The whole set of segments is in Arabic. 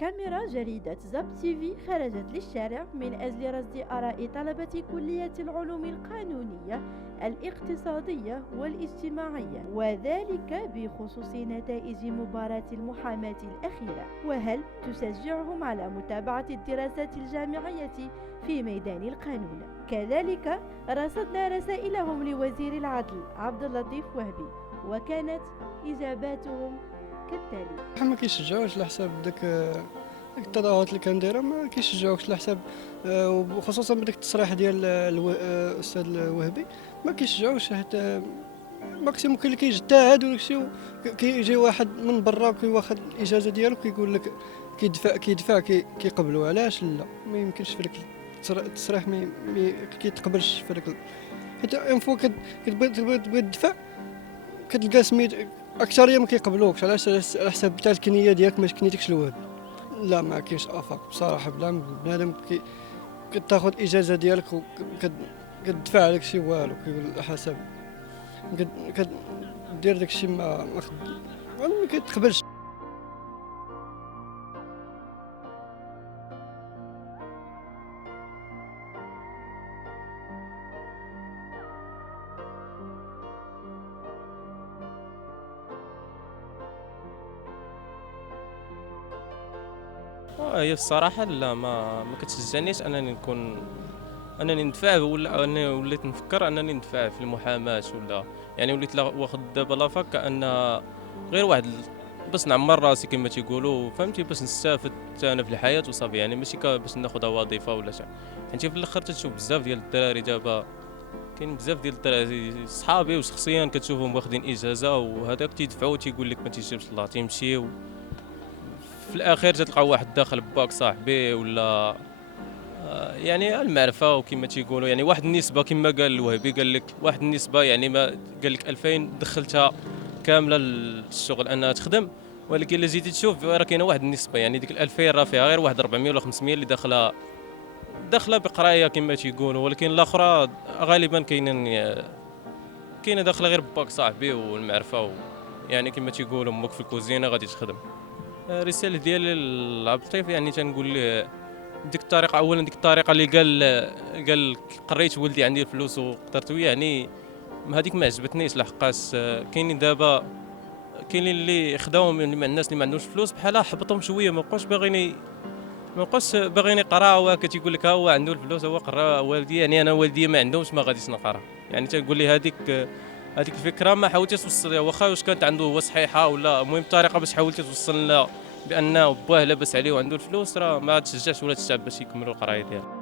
كاميرا جريدة زاب تيفي خرجت للشارع من أجل رصد آراء طلبة كلية العلوم القانونية الاقتصادية والاجتماعية، وذلك بخصوص نتائج مباراة المحاماة الأخيرة، وهل تشجعهم على متابعة الدراسات الجامعية في ميدان القانون. كذلك رصدنا رسائلهم لوزير العدل عبد اللطيف وهبي، وكانت إجاباتهم كالتالي. ما كيشجعوش على حساب داك التظاهرات اللي كنديرها، ما كيشجعوكش على حساب وخصوصا بداك التصريح ديال الاستاذ الوهبي ما كيشجعوش، حتى ماكسيموم كاين اللي كيجتهد وداكشي، كيجي واحد من برا كيواخد الاجازه ديالو كيقول لك كيدفع كيقبلوا. علاش لا؟ ما يمكنش في داك التصريح ما كيتقبلش في داك، حيت اون فوا كتبغي تدفع كتلقى سميت اكثريه ما كيقبلوكش. علاش؟ على حساب تاع الكنيه ديالك، ماش كنيتكش الوهب. لا ما كاينش افاق بصراحه، بلا بنادم كتاخذ اجازه ديالك وكتدفع عليك شي والو، كيقول على حسب كدير داكشي ما كيتقبلش. هي الصراحة لا، ما كتشجعنيش انني ندفع، ولا انني وليت نفكر انني ندفع في المحاماة، ولا يعني وليت واخد دابا لافاك كأن غير واحد باش نعمر راسي كما تيقولوا، فهمتي، باش نستافد انا في الحياة وصافي، يعني ماشي باش ناخذها وظيفة ولا شي. يعني في الاخر تشوف بزاف ديال الدراري دابا، كاين بزاف ديال الدراري صحابي وشخصيا كتشوفهم واخدين اجازة وهذاك تيدفعوا تيقول لك ما تيجيبش الله، تيمشيو في الاخير تلقى واحد داخل باك صاحبي ولا يعني المعرفه، وكما تيقولوا يعني واحد النسبه كما قال الوهبي، قال لك واحد النسبه، يعني ما قال لك 2000 دخلتها كامله للشغل انها تخدم، ولكن الا جيتي تشوف راه كاينه واحد النسبه، يعني ديك 2000 راه فيها غير واحد 400 ولا 500 اللي داخله بقرايه كما تيقولوا، ولكن الاخرى غالبا كاينه داخله غير باك صاحبي والمعرفه يعني كما تيقولوا امك في الكوزينه غادي تخدم. الرساله ديالي لعبد اللطيف يعني تنقول ليه ديك الطريقه، اولا ديك الطريقه اللي قال قريت ولدي عندي الفلوس وقدرت وياه، يعني هذيك ما عجبتنيش لحقاش كاينين دابا كاينين اللي خداوهم مع الناس اللي ما عندهمش فلوس بحال حبطهم شويه، ما بقاش باغيين يقراو، كتيقول لك ها هو عنده الفلوس هو قرا، والدي يعني انا والدي ما عندهمش ما غاديش نقرا. يعني تنقول لي هذيك الفكره ما حاولتيش توصلها، واخا واش كانت عنده هو صحيحه ولا، المهم الطريقه باش حاولتي توصل لنا بان باه لاباس عليه وعنده الفلوس، راه ما تشجعش ولا الشعب باش يكملوا القرايه ديالهم.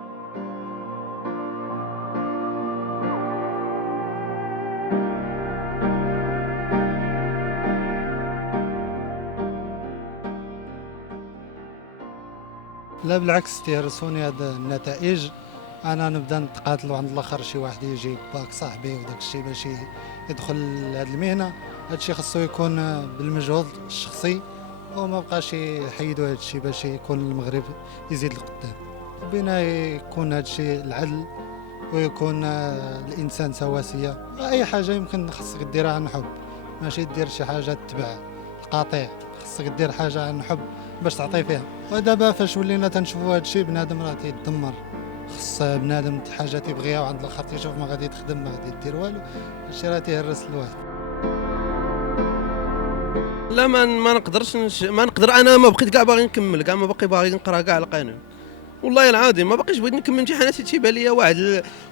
لا بالعكس، تيهرسوني هاد النتائج. انا نبدا نتقاتل وعند الاخر شي واحد يجي باك صاحبي وداك الشيء باش يدخل لهاد المهنه. هادشي خاصو يكون بالمجهود الشخصي، وما بقاش يحيدوا هادشي باش يكون المغرب يزيد لقدام، بنا يكون هادشي العدل ويكون الانسان سواسيه. اي حاجه يمكن خاصك ديرها عن حب، ماشي دير شي حاجه تتبع القطيع، خاصك دير حاجه عن حب باش تعطي فيها. ودابا فاش ولينا تنشوفوا هادشي بنادم راه تيدمر، خص بنادم حاجه تيبغيها وعند الاخر تيشوف ما غادي تخدم ما غادي دير والو، هادشي راه تيهرس الواحد. لا ما نقدرش ما نقدر، انا ما بقيت كاع باغي نكمل، كاع ما باقي باغي نقرا كاع القانون، والله العظيم ما باقيش بغيت نكمل امتحاناتي. تيبان ليا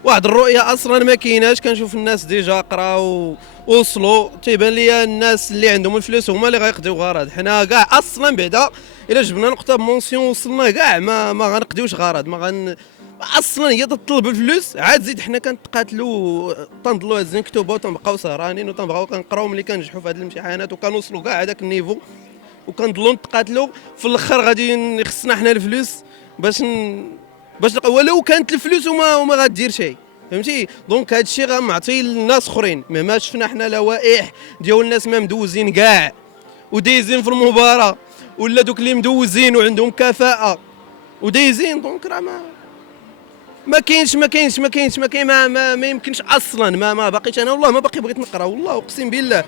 واحد الرؤيه اصلا ما كايناش. كنشوف الناس ديجا قراو وصلوا، تيبان ليا الناس اللي عندهم الفلوس هما اللي غيقضيو غرض. حنا كاع اصلا بعدا الا جبنا نقطه بمونسيون وصلنا كاع ما غنقضيوش غرض، اصلا هي تطلب الفلوس. عاد زيد حنا كنتقاتلوا تنضلوا هازين كتوبه وتنبقاو سهرانين وتنبقاو كنقراو ملي كنجحوا في هذه الامتحانات وكنوصلوا كاع هذاك النيفو وكنضلوا نتقاتلوا. في الاخر غادي خصنا حنا الفلوس باش ولو كانت الفلوس وما غادير شيء، فهمتي. دونك هذا الشيء غنعطيه للناس اخرين. مهما شفنا حنا لوائح ديال الناس ما مدوزين كاع ودايزين في المباراه، ولا دوك اللي مدوزين وعندهم كفاءه ودايزين، دونك راه ما كاينش ما يمكنش اصلا. ما باقيش انا والله ما باقي بغيت نقرا، والله اقسم بالله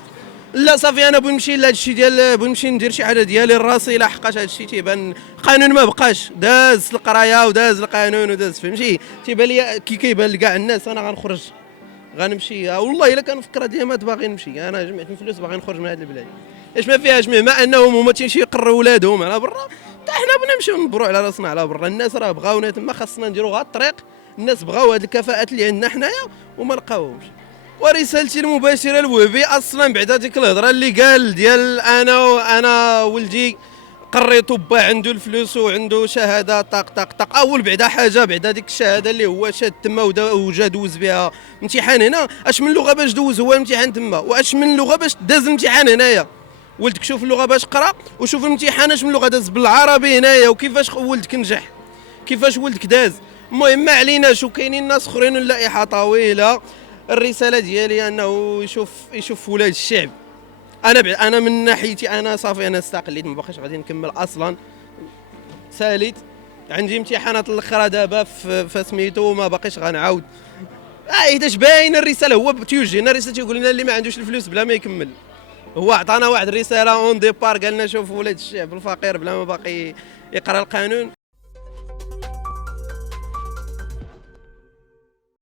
لا صافي انا بغيت نمشي لهذا الشيء ديال بغيت نمشي ندير شي حاجه ديالي لراسي، لحقاش هذا الشيء تيبان القانون ما بقاش، داز القرايه وداز القانون وداز فهمتي، تيبان لي كي كيبان لكاع الناس انا غنخرج غنمشي والله الا كنفكر ديما باغي نمشي، انا جمعت الفلوس باغي نخرج من هذه البلاد اش ما فيهاش، مع انهم هما تيمشيو يقروا ولادهم على برا، حتى حنا بغينا نمشيو نبروا على راسنا على برا. الناس راه بغاونا تما، خاصنا نديروا غير الطريق، الناس بغاو هذه الكفاءات اللي عندنا حنايا وما لقاوهمش. ورسالتي المباشره لوهبي اصلا بعدا ديك الهضره اللي قال ديال انا ولدي قريتو با عنده الفلوس وعنده شهاده طاق طاق طاق، اول بعدا حاجه بعدا ديك الشهاده اللي هو شاد تما وجا دوز بها امتحان هنا، اش من لغه باش دوز هو الامتحان تما، واش من لغه باش داز الامتحان هنايا. ولدك شوف اللغه باش قرا وشوف الامتحان اش من لغه داز بالعربي هنايا، وكيفاش ولدك نجح كيفاش ولدك داز. المهم ما عليناش، وكاينين ناس اخرين اللائحه طويله. الرساله ديالي انه يشوف ولاد الشعب. انا من ناحيتي انا صافي، انا استقليت ما باقيش غادي نكمل اصلا، ساليت عندي امتحانات الاخرى دابا في سميتو، ما باقيش غنعاود. حيتاش باين الرساله، هو تيوجهنا الرساله تيقول لنا اللي ما عندوش الفلوس بلا ما يكمل. هو عطانا واحد الرساله اون ديبار، قال لنا شوف ولاد الشعب الفقير بلا ما باقي يقرا القانون